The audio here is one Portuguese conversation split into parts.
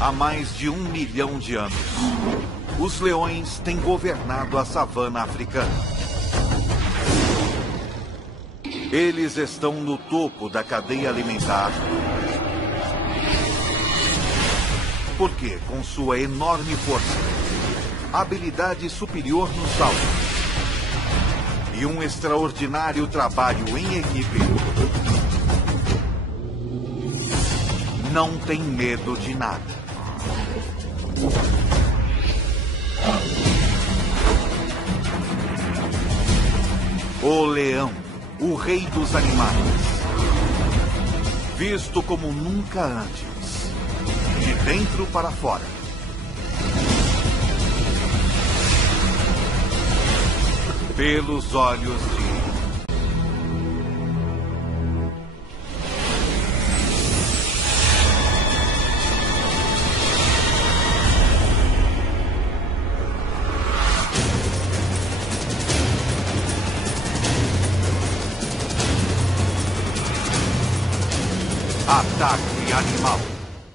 Há mais de 1 milhão de anos, os leões têm governado a savana africana. Eles estão no topo da cadeia alimentar, porque, com sua enorme força, habilidade superior no salto e um extraordinário trabalho em equipe, não tem medo de nada. O leão, o rei dos animais, visto como nunca antes, de dentro para fora. Pelos olhos de... Ataque animal.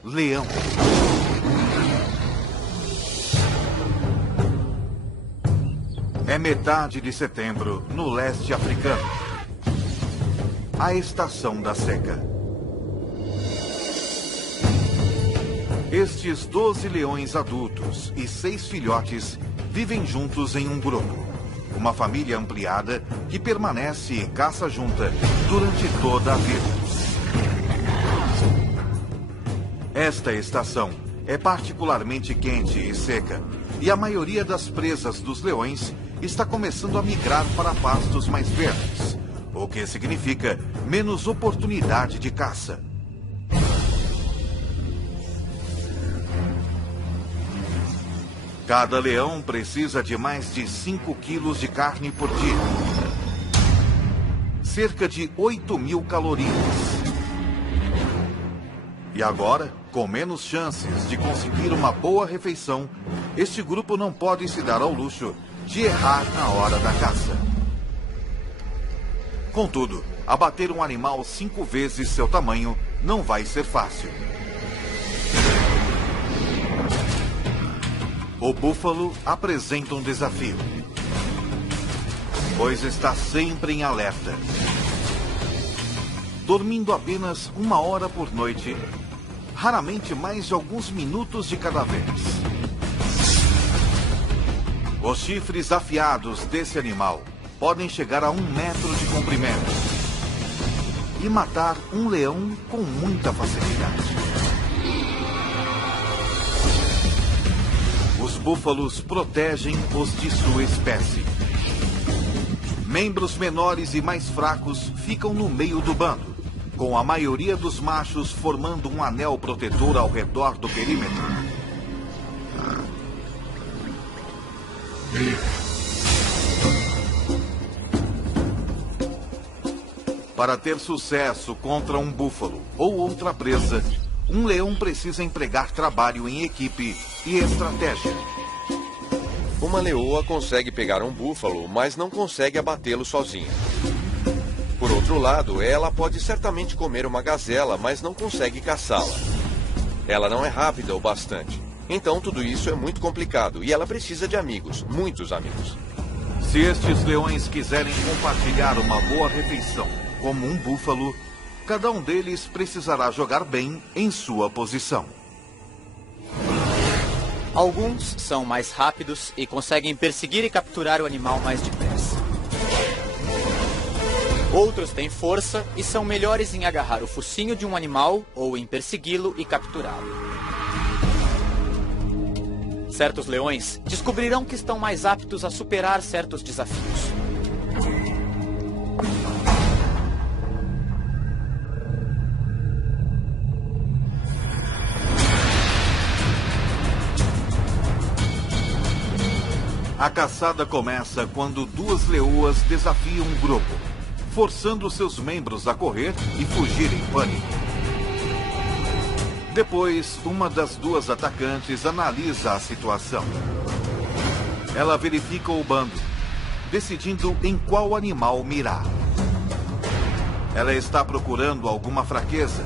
Leão. É metade de setembro, no leste africano. A estação da seca. Estes 12 leões adultos e 6 filhotes vivem juntos em um grupo. Uma família ampliada que permanece e caça junta durante toda a vida. Esta estação é particularmente quente e seca, e a maioria das presas dos leões está começando a migrar para pastos mais verdes, o que significa menos oportunidade de caça. Cada leão precisa de mais de 5 quilos de carne por dia, cerca de 8.000 calorias. E agora, com menos chances de conseguir uma boa refeição, este grupo não pode se dar ao luxo de errar na hora da caça. Contudo, abater um animal 5 vezes seu tamanho não vai ser fácil. O búfalo apresenta um desafio, pois está sempre em alerta. Dormindo apenas 1 hora por noite, raramente mais de alguns minutos de cada vez. Os chifres afiados desse animal podem chegar a 1 metro de comprimento e matar um leão com muita facilidade. Os búfalos protegem os de sua espécie. Membros menores e mais fracos ficam no meio do bando, com a maioria dos machos formando um anel protetor ao redor do perímetro. Para ter sucesso contra um búfalo ou outra presa, um leão precisa empregar trabalho em equipe e estratégia. Uma leoa consegue pegar um búfalo, mas não consegue abatê-lo sozinha. Por outro lado, ela pode certamente comer uma gazela, mas não consegue caçá-la. Ela não é rápida o bastante. Então tudo isso é muito complicado e ela precisa de amigos, muitos amigos. Se estes leões quiserem compartilhar uma boa refeição, como um búfalo, cada um deles precisará jogar bem em sua posição. Alguns são mais rápidos e conseguem perseguir e capturar o animal mais depressa. Outros têm força e são melhores em agarrar o focinho de um animal ou em persegui-lo e capturá-lo. Certos leões descobrirão que estão mais aptos a superar certos desafios. A caçada começa quando 2 leoas desafiam um grupo, forçando seus membros a correr e fugir em pânico. Depois, uma das 2 atacantes analisa a situação. Ela verifica o bando, decidindo em qual animal mirar. Ela está procurando alguma fraqueza.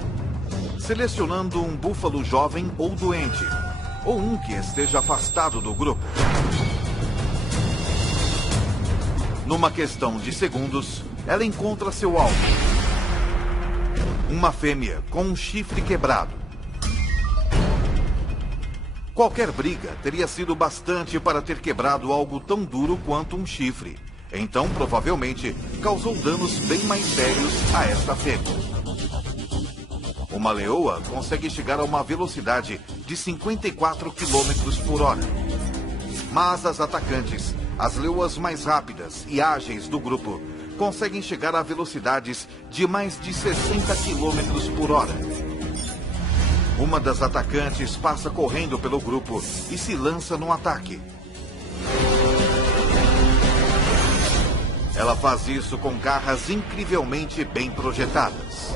selecionando um búfalo jovem ou doente, ou um que esteja afastado do grupo. Numa questão de segundos, ela encontra seu alvo. Uma fêmea com um chifre quebrado. Qualquer briga teria sido bastante para ter quebrado algo tão duro quanto um chifre. Então, provavelmente, causou danos bem mais sérios a esta fêmea. Uma leoa consegue chegar a uma velocidade de 54 km por hora. Mas as atacantes, as leoas mais rápidas e ágeis do grupo, conseguem chegar a velocidades de mais de 60 km por hora. Uma das atacantes passa correndo pelo grupo e se lança no ataque. Ela faz isso com garras incrivelmente bem projetadas.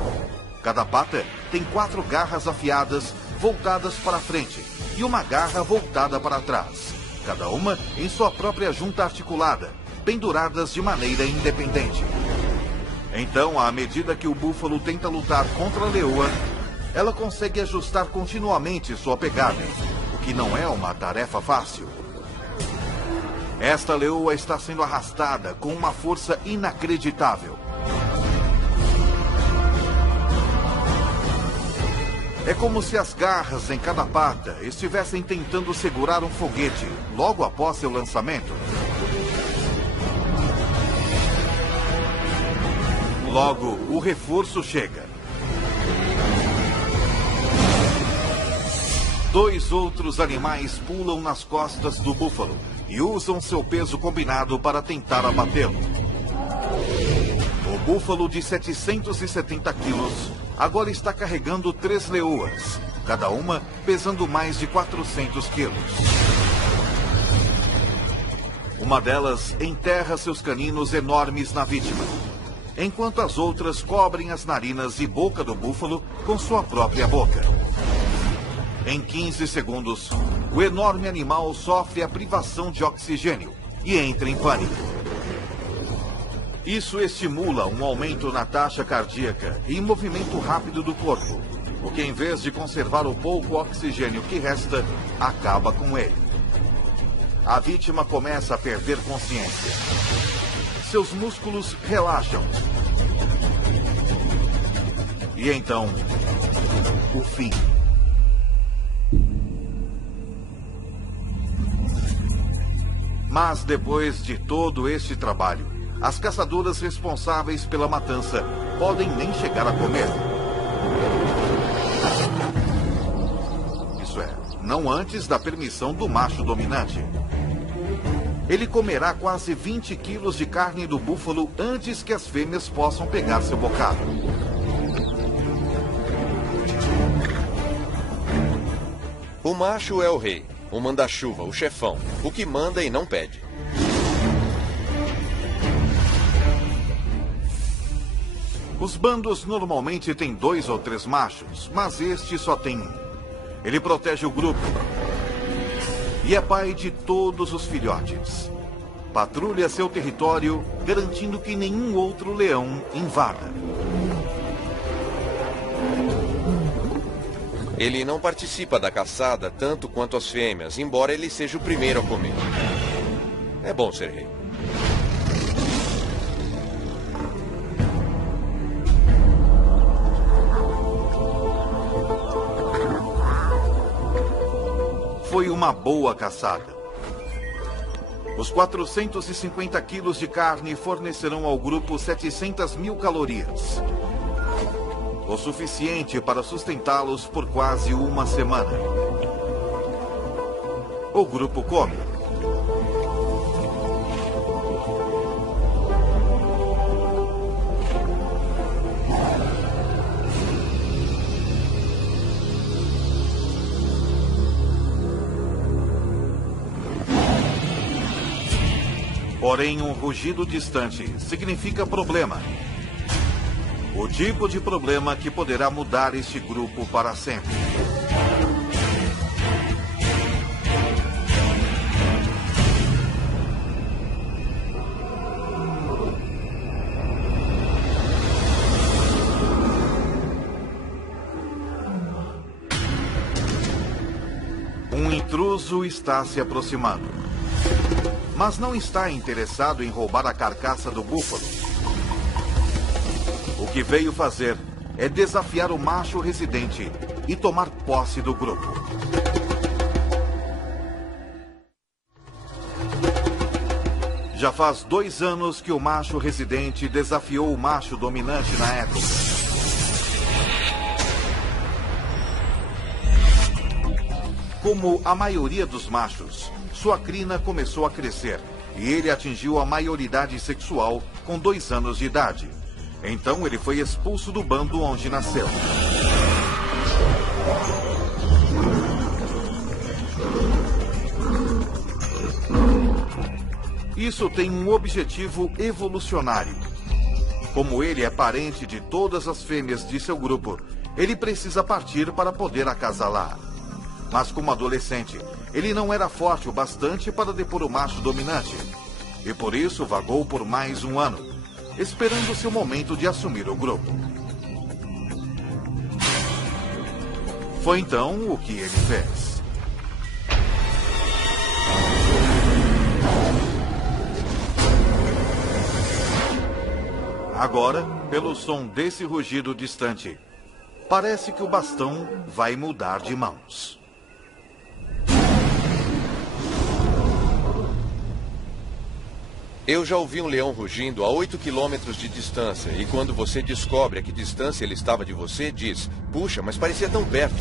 Cada pata tem 4 garras afiadas voltadas para frente e uma garra voltada para trás, cada uma em sua própria junta articulada, penduradas de maneira independente. Então, à medida que o búfalo tenta lutar contra a leoa, ela consegue ajustar continuamente sua pegada, o que não é uma tarefa fácil. Esta leoa está sendo arrastada com uma força inacreditável. É como se as garras em cada pata estivessem tentando segurar um foguete logo após seu lançamento. Logo, o reforço chega. 2 outros animais pulam nas costas do búfalo e usam seu peso combinado para tentar abatê-lo. O búfalo de 770 quilos agora está carregando 3 leoas, cada uma pesando mais de 400 quilos. Uma delas enterra seus caninos enormes na vítima, enquanto as outras cobrem as narinas e boca do búfalo com sua própria boca. Em 15 segundos, o enorme animal sofre a privação de oxigênio e entra em pânico. Isso estimula um aumento na taxa cardíaca e movimento rápido do corpo, o que, em vez de conservar o pouco oxigênio que resta, acaba com ele. A vítima começa a perder consciência. Seus músculos relaxam. E então, o fim. Mas depois de todo este trabalho, as caçadoras responsáveis pela matança podem nem chegar a comer. Isso é, não antes da permissão do macho dominante. Ele comerá quase 20 quilos de carne do búfalo antes que as fêmeas possam pegar seu bocado. O macho é o rei, o manda-chuva, o chefão, o que manda e não pede. Os bandos normalmente têm 2 ou 3 machos, mas este só tem um. Ele protege o grupo e é pai de todos os filhotes. Patrulha seu território, garantindo que nenhum outro leão invada. Ele não participa da caçada tanto quanto as fêmeas, embora ele seja o primeiro a comer. É bom ser rei. Foi uma boa caçada. Os 450 quilos de carne fornecerão ao grupo 700 mil calorias. O suficiente para sustentá-los por quase uma semana. O grupo come. Porém, um rugido distante significa problema. O tipo de problema que poderá mudar este grupo para sempre. Um intruso está se aproximando. Mas não está interessado em roubar a carcaça do búfalo. O que veio fazer é desafiar o macho residente e tomar posse do grupo. Já faz 2 anos que o macho residente desafiou o macho dominante na época. Como a maioria dos machos, sua crina começou a crescer e ele atingiu a maioridade sexual com 2 anos de idade. Então ele foi expulso do bando onde nasceu. Isso tem um objetivo evolucionário. Como ele é parente de todas as fêmeas de seu grupo, ele precisa partir para poder acasalar. Mas como adolescente, ele não era forte o bastante para depor o macho dominante. E por isso vagou por mais 1 ano, esperando seu momento de assumir o grupo. Foi então o que ele fez. Agora, pelo som desse rugido distante, parece que o bastão vai mudar de mãos. Eu já ouvi um leão rugindo a 8 quilômetros de distância, e quando você descobre a que distância ele estava de você, diz: puxa, mas parecia tão perto.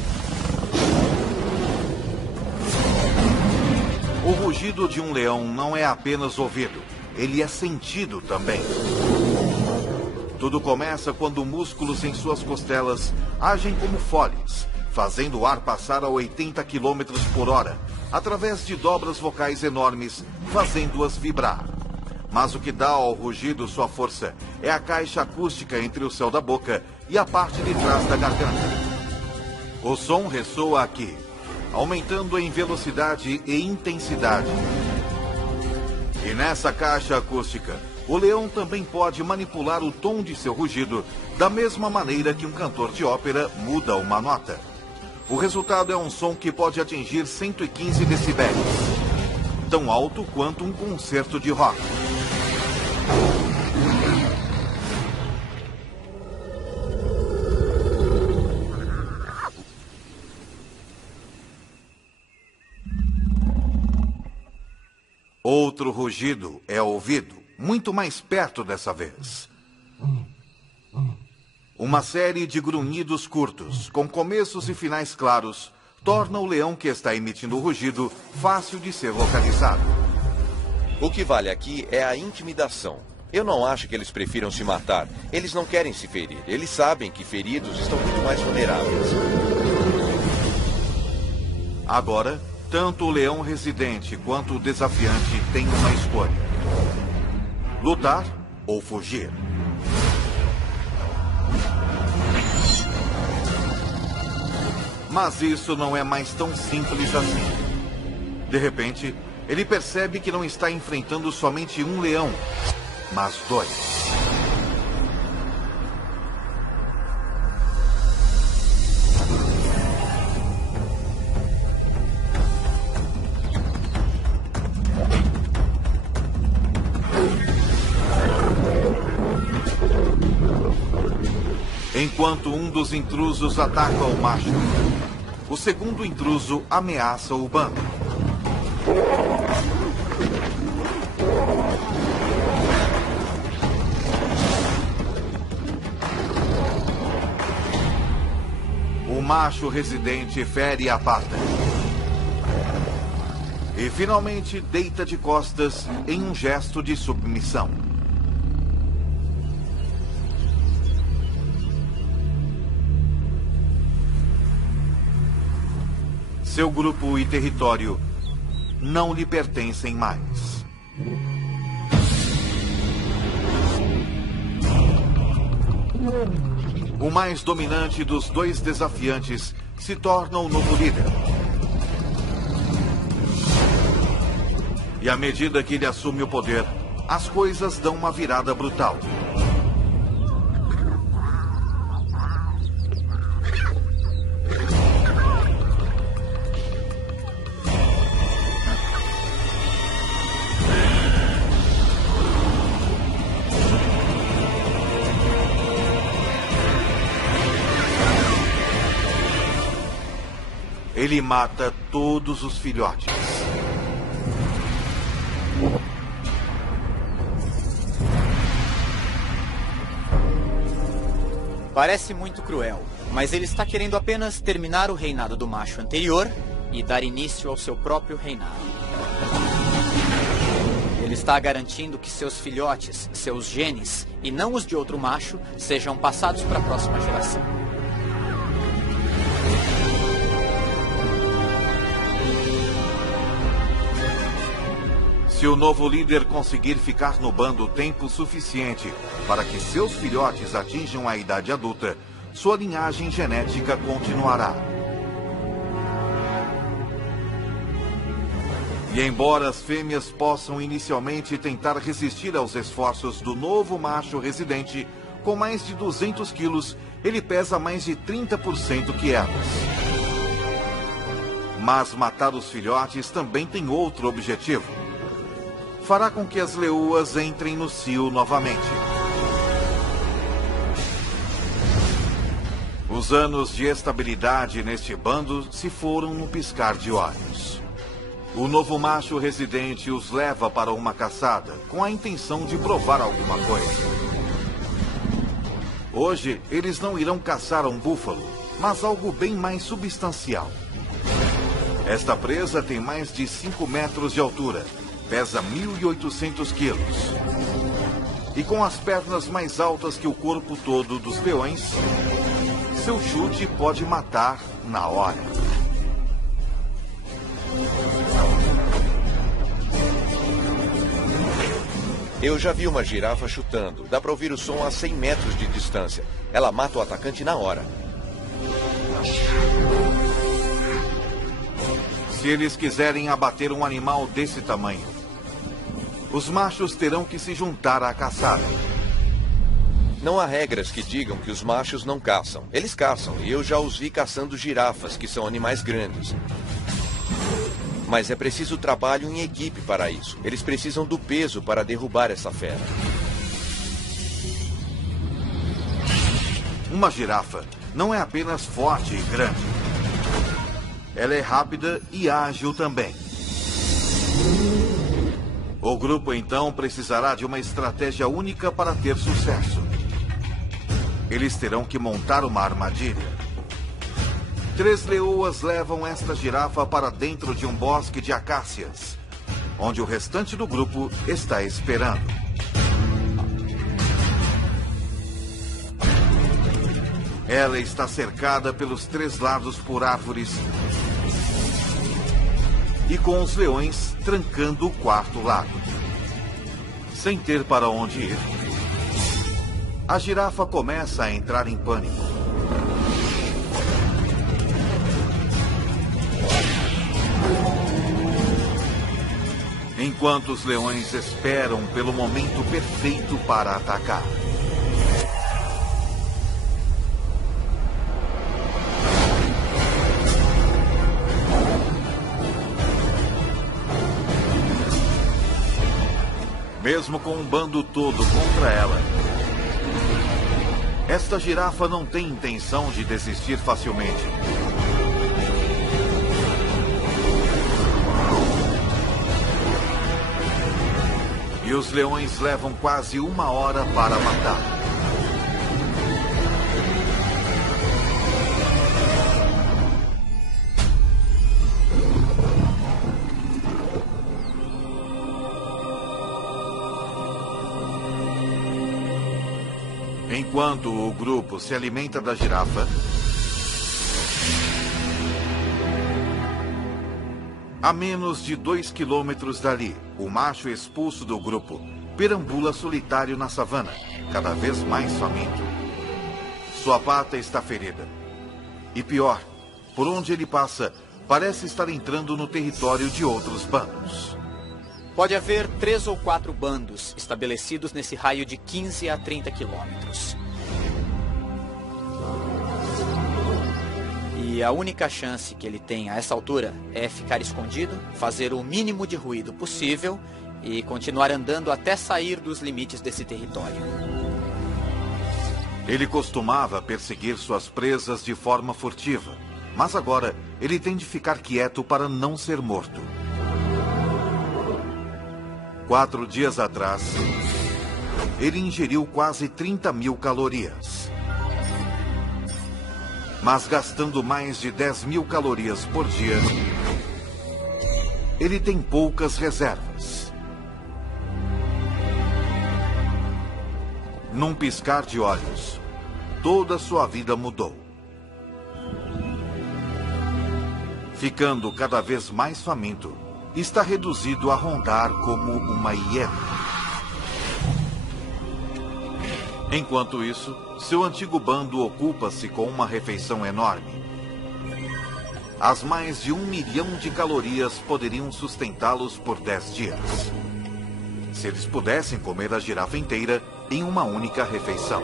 O rugido de um leão não é apenas ouvido, ele é sentido também. Tudo começa quando músculos em suas costelas agem como foles, fazendo o ar passar a 80 km por hora, através de dobras vocais enormes, fazendo-as vibrar. Mas o que dá ao rugido sua força é a caixa acústica entre o céu da boca e a parte de trás da garganta. O som ressoa aqui, aumentando em velocidade e intensidade. E nessa caixa acústica, o leão também pode manipular o tom de seu rugido da mesma maneira que um cantor de ópera muda uma nota. O resultado é um som que pode atingir 115 decibéis, tão alto quanto um concerto de rock. Outro rugido é ouvido, muito mais perto dessa vez. Uma série de grunhidos curtos, com começos e finais claros, torna o leão que está emitindo o rugido fácil de ser localizado. O que vale aqui é a intimidação. Eu não acho que eles prefiram se matar. Eles não querem se ferir. Eles sabem que feridos estão muito mais vulneráveis. Agora, tanto o leão residente quanto o desafiante têm uma escolha: lutar ou fugir. Mas isso não é mais tão simples assim. De repente, ele percebe que não está enfrentando somente um leão, mas 2. Enquanto um dos intrusos ataca o macho, o segundo intruso ameaça o bando. O macho residente fere a pata e finalmente deita de costas em um gesto de submissão. Seu grupo e território não lhe pertencem mais. O mais dominante dos 2 desafiantes se torna o novo líder. E à medida que ele assume o poder, as coisas dão uma virada brutal. Ele mata todos os filhotes. Parece muito cruel, mas ele está querendo apenas terminar o reinado do macho anterior e dar início ao seu próprio reinado. Ele está garantindo que seus filhotes, seus genes, e não os de outro macho, sejam passados para a próxima geração. Se o novo líder conseguir ficar no bando tempo suficiente para que seus filhotes atinjam a idade adulta, sua linhagem genética continuará. E embora as fêmeas possam inicialmente tentar resistir aos esforços do novo macho residente, com mais de 200 quilos, ele pesa mais de 30% que elas. Mas matar os filhotes também tem outro objetivo. Fará com que as leoas entrem no cio novamente. Os anos de estabilidade neste bando se foram no piscar de olhos. O novo macho residente os leva para uma caçada, com a intenção de provar alguma coisa. Hoje, eles não irão caçar um búfalo, mas algo bem mais substancial. Esta presa tem mais de 5 metros de altura. Pesa 1.800 quilos. E com as pernas mais altas que o corpo todo dos leões, seu chute pode matar na hora. Eu já vi uma girafa chutando. Dá para ouvir o som a 100 metros de distância. Ela mata o atacante na hora. Se eles quiserem abater um animal desse tamanho, os machos terão que se juntar à caçada. Não há regras que digam que os machos não caçam. Eles caçam, e eu já os vi caçando girafas, que são animais grandes. Mas é preciso trabalho em equipe para isso. Eles precisam do peso para derrubar essa fera. Uma girafa não é apenas forte e grande. Ela é rápida e ágil também. O grupo, então, precisará de uma estratégia única para ter sucesso. Eles terão que montar uma armadilha. 3 leoas levam esta girafa para dentro de um bosque de acácias, onde o restante do grupo está esperando. Ela está cercada pelos 3 lados por árvores e com os leões trancando o quarto lado. Sem ter para onde ir, a girafa começa a entrar em pânico. Enquanto os leões esperam pelo momento perfeito para atacar. Mesmo com um bando todo contra ela, esta girafa não tem intenção de desistir facilmente. E os leões levam quase 1 hora para matar. Enquanto o grupo se alimenta da girafa, a menos de 2 quilômetros dali, o macho expulso do grupo perambula solitário na savana, cada vez mais faminto. Sua pata está ferida. E pior, por onde ele passa, parece estar entrando no território de outros bandos. Pode haver 3 ou 4 bandos estabelecidos nesse raio de 15 a 30 quilômetros. E a única chance que ele tem a essa altura é ficar escondido, fazer o mínimo de ruído possível e continuar andando até sair dos limites desse território. Ele costumava perseguir suas presas de forma furtiva, Mas agora, ele tem de ficar quieto para não ser morto. 4 dias atrás, ele ingeriu quase 30.000 calorias. Mas gastando mais de 10.000 calorias por dia, ele tem poucas reservas. Num piscar de olhos, toda sua vida mudou. Ficando cada vez mais faminto, está reduzido a rondar como uma hiena. Enquanto isso, seu antigo bando ocupa-se com uma refeição enorme. As mais de 1 milhão de calorias poderiam sustentá-los por 10 dias. Se eles pudessem comer a girafa inteira em uma única refeição.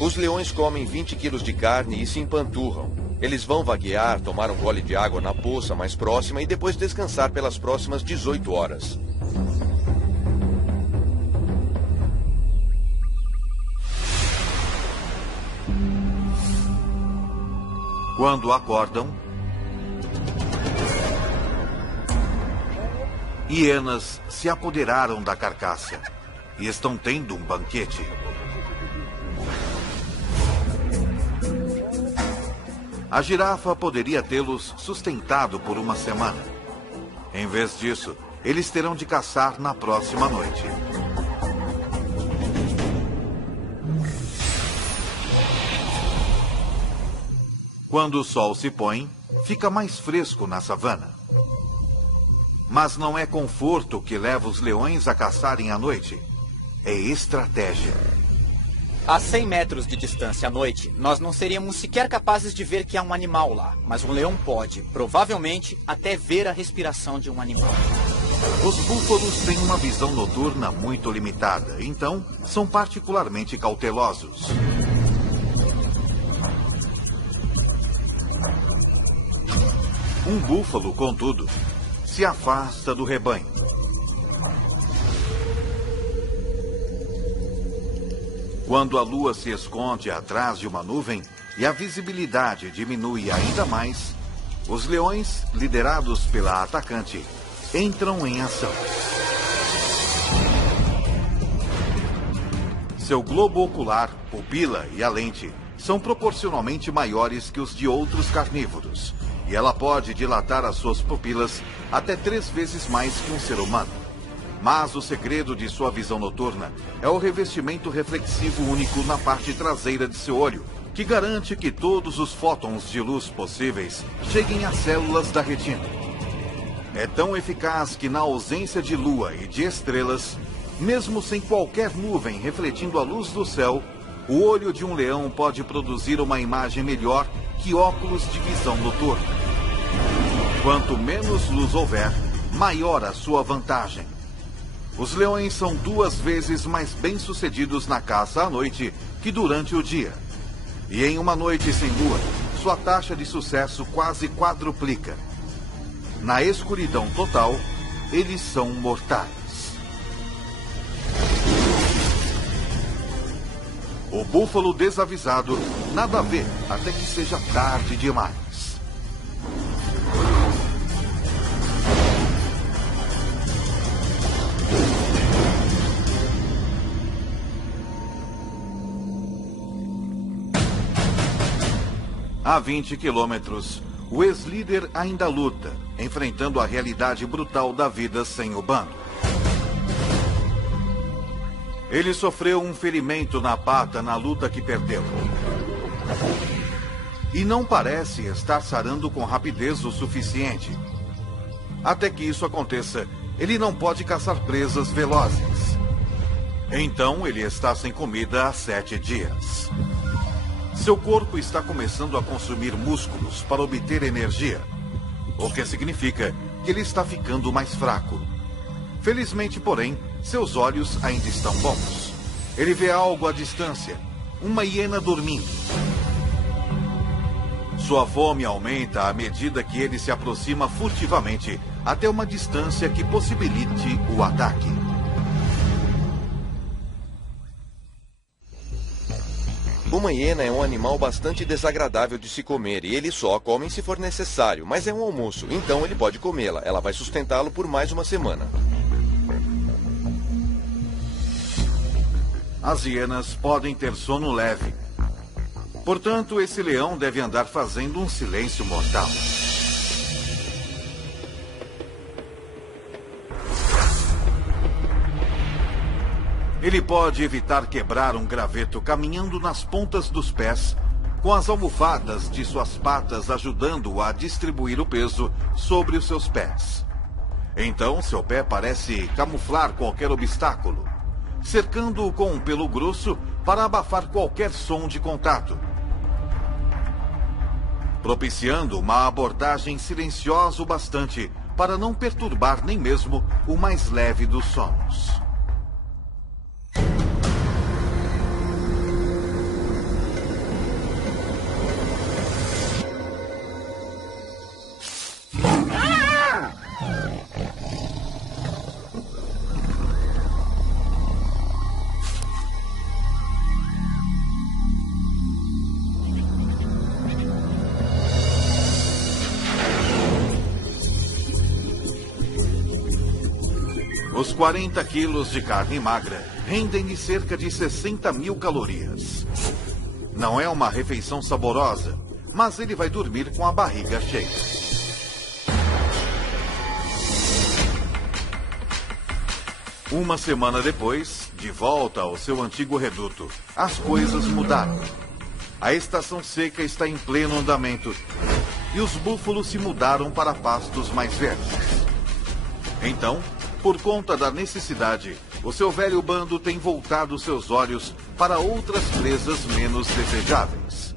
Os leões comem 20 quilos de carne e se empanturram. Eles vão vaguear, tomar um gole de água na poça mais próxima e depois descansar pelas próximas 18 horas. Quando acordam, hienas se apoderaram da carcaça e estão tendo um banquete. A girafa poderia tê-los sustentado por uma semana. Em vez disso, eles terão de caçar na próxima noite. Quando o sol se põe, fica mais fresco na savana. Mas não é conforto que leva os leões a caçarem à noite. É estratégia. A 100 metros de distância à noite, nós não seríamos sequer capazes de ver que há um animal lá. Mas um leão pode, provavelmente, até ver a respiração de um animal. Os búfalos têm uma visão noturna muito limitada, então são particularmente cautelosos. Um búfalo, contudo, se afasta do rebanho. Quando a lua se esconde atrás de uma nuvem e a visibilidade diminui ainda mais, os leões, liderados pela atacante, entram em ação. Seu globo ocular, pupila e a lente são proporcionalmente maiores que os de outros carnívoros, e ela pode dilatar as suas pupilas até 3 vezes mais que um ser humano. Mas o segredo de sua visão noturna é o revestimento reflexivo único na parte traseira de seu olho, que garante que todos os fótons de luz possíveis cheguem às células da retina. É tão eficaz que, na ausência de lua e de estrelas, mesmo sem qualquer nuvem refletindo a luz do céu, o olho de um leão pode produzir uma imagem melhor que óculos de visão noturna. Quanto menos luz houver, maior a sua vantagem. Os leões são 2 vezes mais bem-sucedidos na caça à noite que durante o dia. E em uma noite sem lua, sua taxa de sucesso quase quadruplica. Na escuridão total, eles são mortais. O búfalo desavisado nada vê até que seja tarde demais. A 20 quilômetros, o ex-líder ainda luta, enfrentando a realidade brutal da vida sem o bando. Ele sofreu um ferimento na pata na luta que perdeu. E não parece estar sarando com rapidez o suficiente. Até que isso aconteça, ele não pode caçar presas velozes. Então ele está sem comida há 7 dias. Seu corpo está começando a consumir músculos para obter energia, o que significa que ele está ficando mais fraco. Felizmente, porém, seus olhos ainda estão bons. Ele vê algo à distância, uma hiena dormindo. Sua fome aumenta à medida que ele se aproxima furtivamente até uma distância que possibilite o ataque. Uma hiena é um animal bastante desagradável de se comer e ele só come se for necessário, mas é um almoço, então ele pode comê-la. Ela vai sustentá-lo por mais uma semana. As hienas podem ter sono leve. Portanto, esse leão deve andar fazendo um silêncio mortal. Ele pode evitar quebrar um graveto caminhando nas pontas dos pés, com as almofadas de suas patas ajudando-o a distribuir o peso sobre os seus pés. Então, seu pé parece camuflar qualquer obstáculo, cercando-o com um pelo grosso para abafar qualquer som de contato, propiciando uma abordagem silenciosa o bastante para não perturbar nem mesmo o mais leve dos sonos. Os 40 quilos de carne magra rendem-lhe cerca de 60.000 calorias. Não é uma refeição saborosa, mas ele vai dormir com a barriga cheia. Uma semana depois, de volta ao seu antigo reduto, as coisas mudaram. A estação seca está em pleno andamento e os búfalos se mudaram para pastos mais verdes. Então, por conta da necessidade, o seu velho bando tem voltado seus olhos para outras presas menos desejáveis.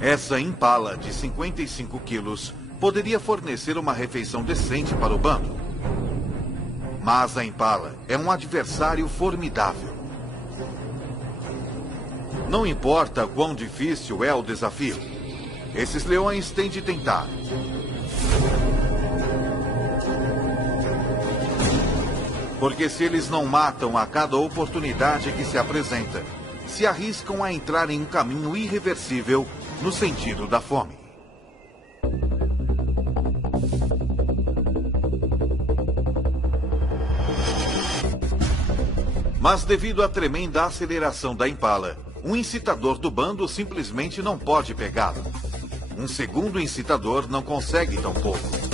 Essa impala de 55 quilos poderia fornecer uma refeição decente para o bando. Mas a impala é um adversário formidável. Não importa quão difícil é o desafio, esses leões têm de tentar. Porque se eles não matam a cada oportunidade que se apresenta, se arriscam a entrar em um caminho irreversível no sentido da fome. Mas devido à tremenda aceleração da impala, um incitador do bando simplesmente não pode pegá-la. Um segundo incitador não consegue tão pouco.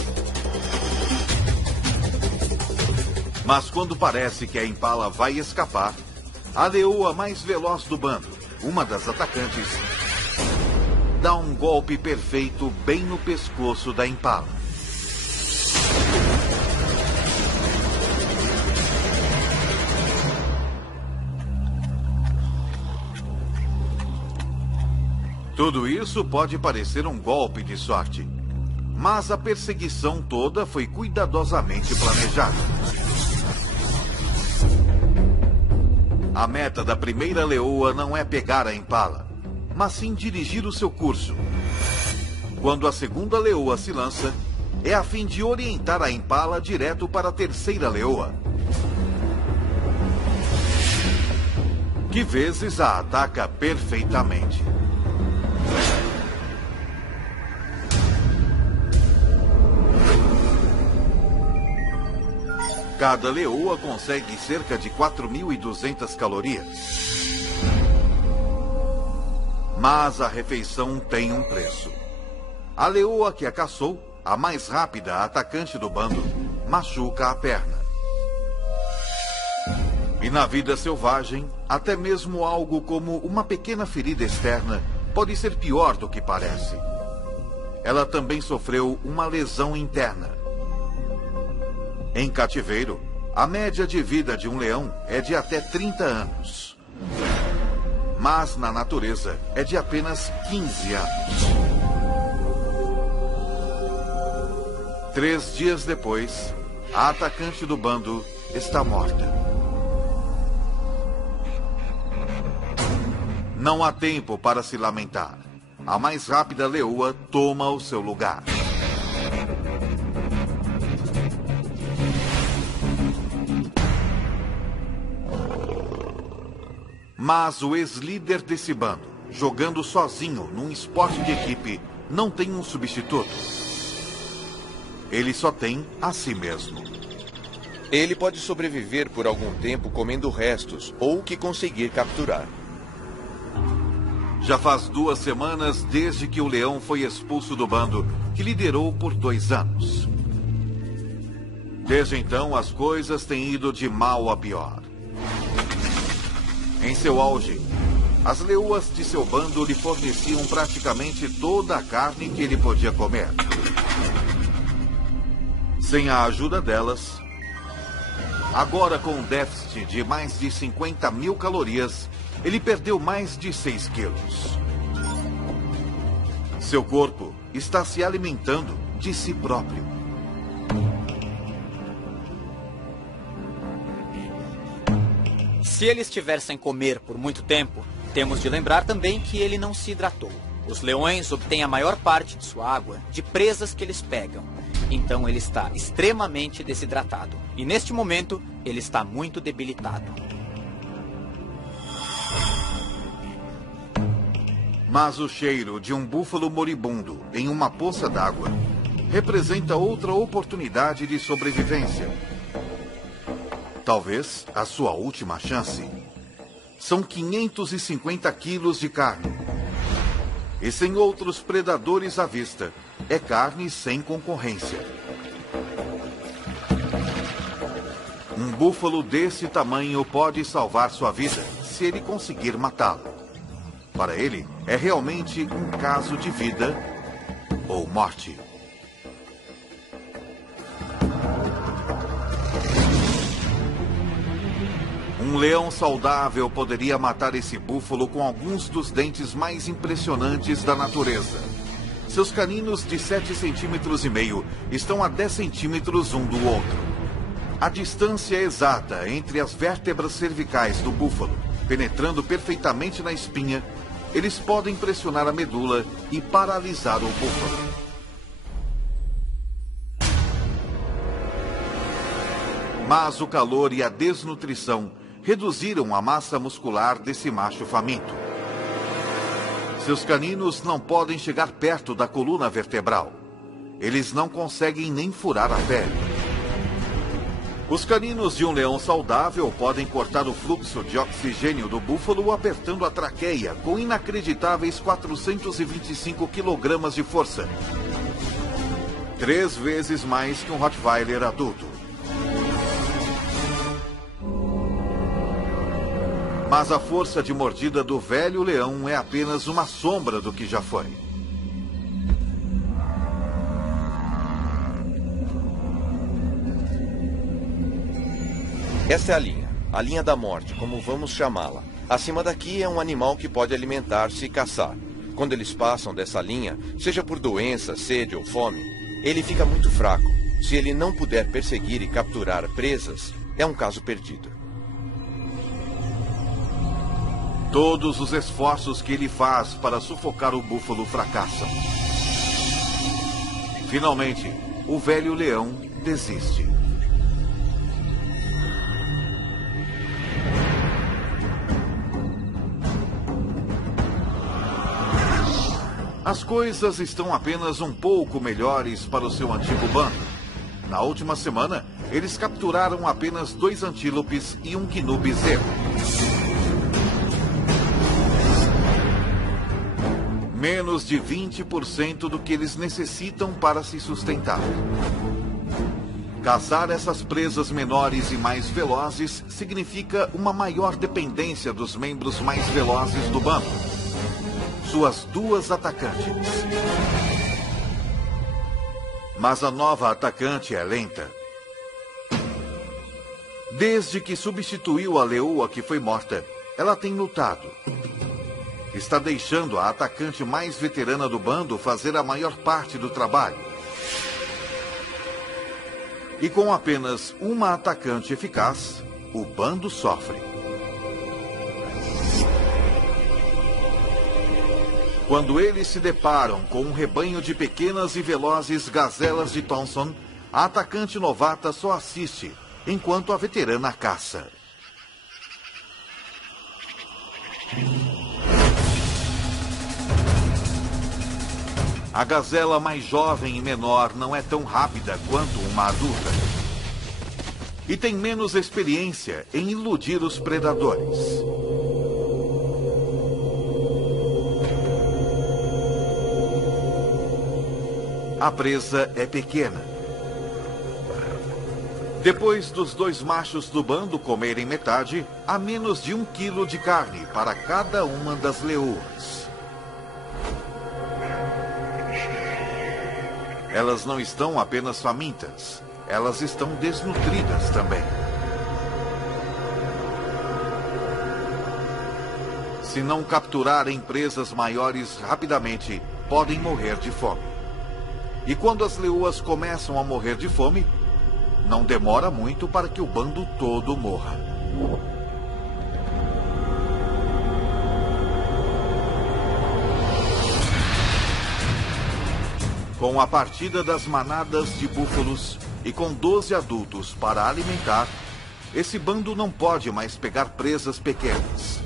Mas quando parece que a impala vai escapar, a leoa mais veloz do bando, uma das atacantes, dá um golpe perfeito bem no pescoço da impala. Tudo isso pode parecer um golpe de sorte, mas a perseguição toda foi cuidadosamente planejada. A meta da primeira leoa não é pegar a impala, mas sim dirigir o seu curso. Quando a segunda leoa se lança, é a fim de orientar a impala direto para a terceira leoa, que vezes a ataca perfeitamente. Cada leoa consegue cerca de 4.200 calorias. Mas a refeição tem um preço. A leoa que a caçou, a mais rápida atacante do bando, machuca a perna. E na vida selvagem, até mesmo algo como uma pequena ferida externa pode ser pior do que parece. Ela também sofreu uma lesão interna. Em cativeiro, a média de vida de um leão é de até 30 anos. Mas na natureza é de apenas 15 anos. 3 dias depois, a atacante do bando está morta. Não há tempo para se lamentar. A mais rápida leoa toma o seu lugar. Mas o ex-líder desse bando, jogando sozinho num esporte de equipe, não tem um substituto. Ele só tem a si mesmo. Ele pode sobreviver por algum tempo comendo restos ou o que conseguir capturar. Já faz 2 semanas desde que o leão foi expulso do bando, que liderou por 2 anos. Desde então, as coisas têm ido de mal a pior. Em seu auge, as leoas de seu bando lhe forneciam praticamente toda a carne que ele podia comer. Sem a ajuda delas, agora com um déficit de mais de 50.000 calorias, ele perdeu mais de 6 quilos. Seu corpo está se alimentando de si próprio. Se ele estiver sem comer por muito tempo, temos de lembrar também que ele não se hidratou. Os leões obtêm a maior parte de sua água de presas que eles pegam. Então ele está extremamente desidratado. E neste momento, ele está muito debilitado. Mas o cheiro de um búfalo moribundo em uma poça d'água representa outra oportunidade de sobrevivência. Talvez a sua última chance. São 550 quilos de carne. E sem outros predadores à vista, é carne sem concorrência. Um búfalo desse tamanho pode salvar sua vida se ele conseguir matá-lo. Para ele, é realmente um caso de vida ou morte. Um leão saudável poderia matar esse búfalo com alguns dos dentes mais impressionantes da natureza. Seus caninos de 7,5 centímetros estão a 10 centímetros um do outro. A distância exata entre as vértebras cervicais do búfalo, penetrando perfeitamente na espinha, eles podem pressionar a medula e paralisar o búfalo. Mas o calor e a desnutrição reduziram a massa muscular desse macho faminto. Seus caninos não podem chegar perto da coluna vertebral. Eles não conseguem nem furar a pele. Os caninos de um leão saudável podem cortar o fluxo de oxigênio do búfalo apertando a traqueia com inacreditáveis 425 quilogramas de força. 3 vezes mais que um Rottweiler adulto. Mas a força de mordida do velho leão é apenas uma sombra do que já foi. Esta é a linha da morte, como vamos chamá-la. Acima daqui é um animal que pode alimentar-se e caçar. Quando eles passam dessa linha, seja por doença, sede ou fome, ele fica muito fraco. Se ele não puder perseguir e capturar presas, é um caso perdido. Todos os esforços que ele faz para sufocar o búfalo fracassam. Finalmente, o velho leão desiste. As coisas estão apenas um pouco melhores para o seu antigo bando. Na última semana, eles capturaram apenas 2 antílopes e um quinu bezerro. Menos de 20% do que eles necessitam para se sustentar. Caçar essas presas menores e mais velozes significa uma maior dependência dos membros mais velozes do bando. Suas 2 atacantes. Mas a nova atacante é lenta. Desde que substituiu a leoa que foi morta, ela tem lutado. Está deixando a atacante mais veterana do bando fazer a maior parte do trabalho. E com apenas uma atacante eficaz, o bando sofre. Quando eles se deparam com um rebanho de pequenas e velozes gazelas de Thompson, a atacante novata só assiste, enquanto a veterana caça. A gazela mais jovem e menor não é tão rápida quanto uma adulta. E tem menos experiência em iludir os predadores. A presa é pequena. Depois dos dois machos do bando comerem metade, há menos de 1 quilo de carne para cada uma das leoas. Elas não estão apenas famintas, elas estão desnutridas também. Se não capturarem presas maiores rapidamente, podem morrer de fome. E quando as leoas começam a morrer de fome, não demora muito para que o bando todo morra. Com a partida das manadas de búfalos e com 12 adultos para alimentar, esse bando não pode mais pegar presas pequenas.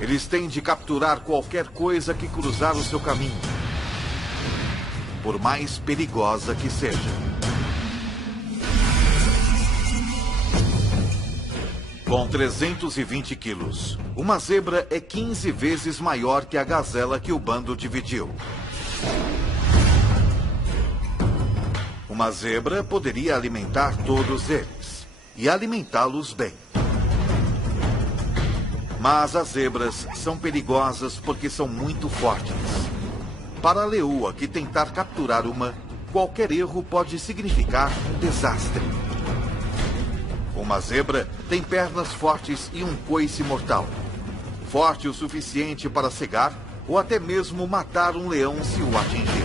Eles têm de capturar qualquer coisa que cruzar o seu caminho, por mais perigosa que seja. Com 320 quilos, uma zebra é 15 vezes maior que a gazela que o bando dividiu. Uma zebra poderia alimentar todos eles, e alimentá-los bem. Mas as zebras são perigosas porque são muito fortes. Para a leoa que tentar capturar uma, qualquer erro pode significar um desastre. Uma zebra tem pernas fortes e um coice mortal. Forte o suficiente para cegar ou até mesmo matar um leão se o atingir.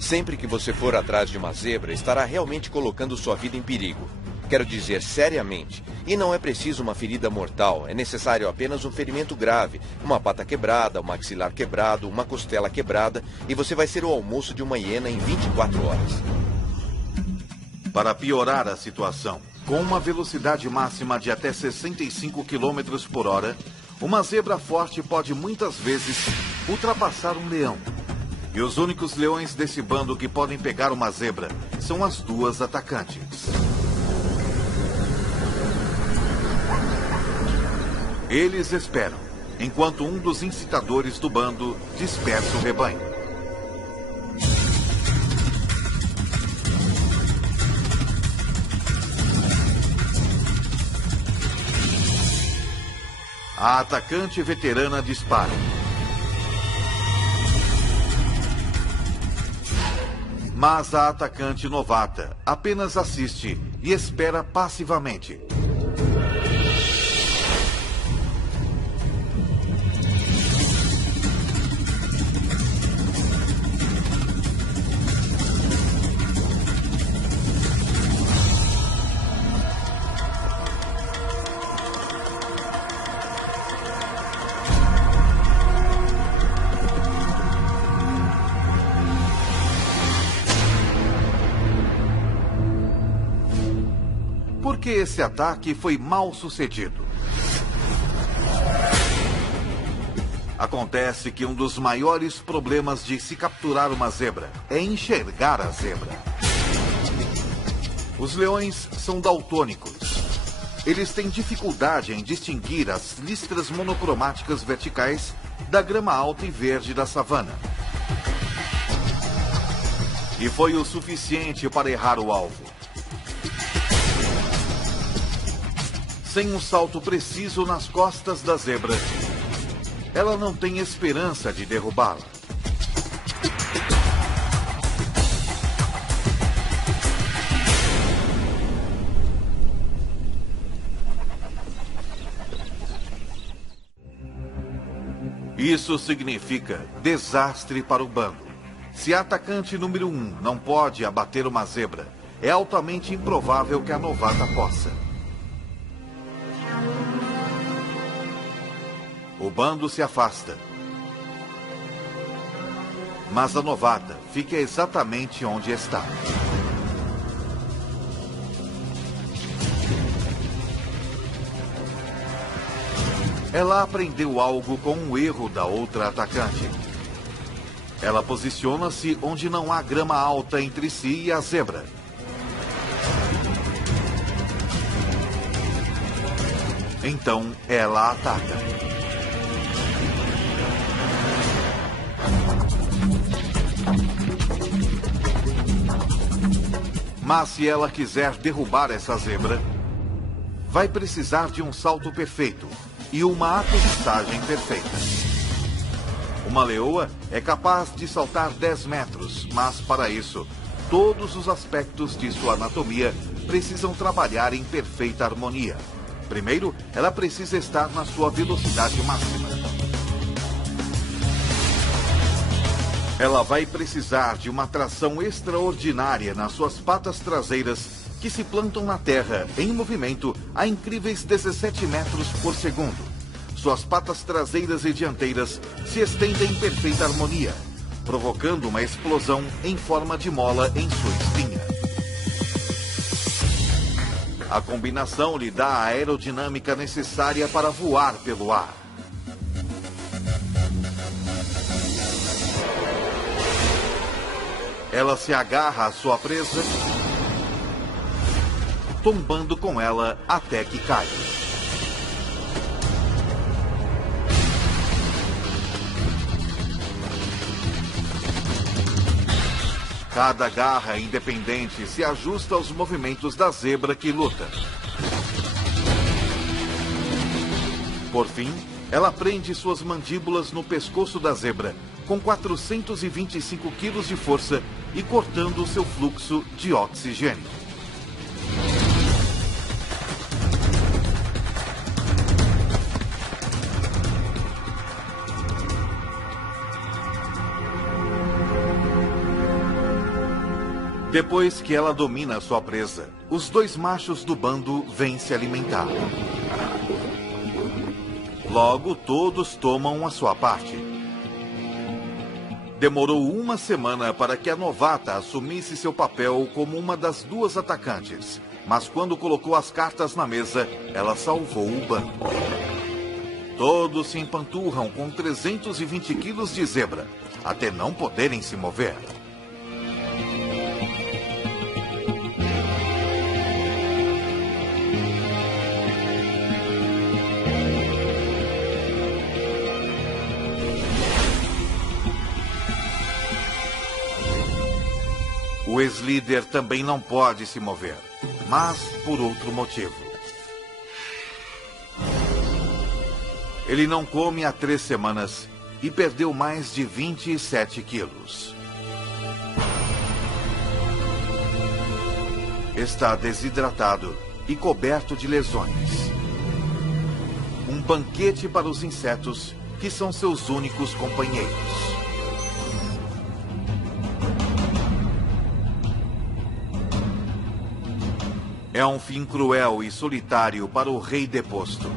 Sempre que você for atrás de uma zebra, estará realmente colocando sua vida em perigo. Quero dizer, seriamente. E não é preciso uma ferida mortal. É necessário apenas um ferimento grave. Uma pata quebrada, um maxilar quebrado, uma costela quebrada. E você vai ser o almoço de uma hiena em 24 horas. Para piorar a situação, com uma velocidade máxima de até 65 km por hora, uma zebra forte pode muitas vezes ultrapassar um leão. E os únicos leões desse bando que podem pegar uma zebra são as duas atacantes. Eles esperam, enquanto um dos incitadores do bando dispersa o rebanho. A atacante veterana dispara. Mas a atacante novata apenas assiste e espera passivamente. Porque esse ataque foi mal sucedido. Acontece que um dos maiores problemas de se capturar uma zebra é enxergar a zebra. Os leões são daltônicos. Eles têm dificuldade em distinguir as listras monocromáticas verticais da grama alta e verde da savana. E foi o suficiente para errar o alvo. Sem um salto preciso nas costas da zebra, ela não tem esperança de derrubá-la. Isso significa desastre para o bando. Se a atacante número 1 não pode abater uma zebra, é altamente improvável que a novata possa. O bando se afasta. Mas a novata fica exatamente onde está. Ela aprendeu algo com um erro da outra atacante. Ela posiciona-se onde não há grama alta entre si e a zebra. Então, ela ataca. Mas se ela quiser derrubar essa zebra, vai precisar de um salto perfeito e uma aterrissagem perfeita. Uma leoa é capaz de saltar 10 metros, mas para isso, todos os aspectos de sua anatomia precisam trabalhar em perfeita harmonia. Primeiro, ela precisa estar na sua velocidade máxima. Ela vai precisar de uma tração extraordinária nas suas patas traseiras, que se plantam na terra em movimento a incríveis 17 metros por segundo. Suas patas traseiras e dianteiras se estendem em perfeita harmonia, provocando uma explosão em forma de mola em sua espinha. A combinação lhe dá a aerodinâmica necessária para voar pelo ar. Ela se agarra à sua presa, tombando com ela até que cai. Cada garra independente se ajusta aos movimentos da zebra que luta. Por fim, ela prende suas mandíbulas no pescoço da zebra, com 425 quilos de força e cortando o seu fluxo de oxigênio. Depois que ela domina sua presa, os dois machos do bando vêm se alimentar. Logo, todos tomam a sua parte. Demorou uma semana para que a novata assumisse seu papel como uma das duas atacantes, mas quando colocou as cartas na mesa, ela salvou o bando. Todos se empanturram com 320 quilos de zebra, até não poderem se mover. O ex-líder também não pode se mover, mas por outro motivo. Ele não come há 3 semanas e perdeu mais de 27 quilos. Está desidratado e coberto de lesões. Um banquete para os insetos, que são seus únicos companheiros. É um fim cruel e solitário para o rei deposto.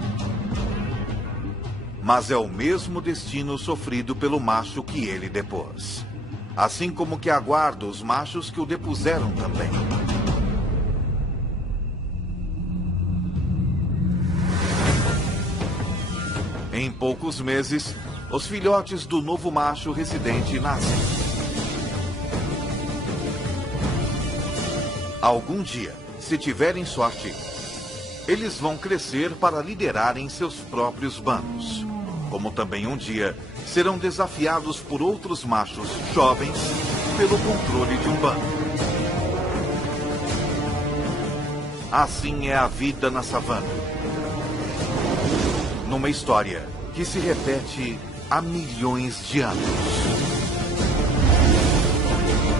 Mas é o mesmo destino sofrido pelo macho que ele depôs. Assim como que aguarda os machos que o depuseram também. Em poucos meses, os filhotes do novo macho residente nascem. Algum dia, se tiverem sorte, eles vão crescer para liderarem seus próprios bandos. Como também um dia serão desafiados por outros machos jovens pelo controle de um bando. Assim é a vida na savana. Numa história que se repete há milhões de anos.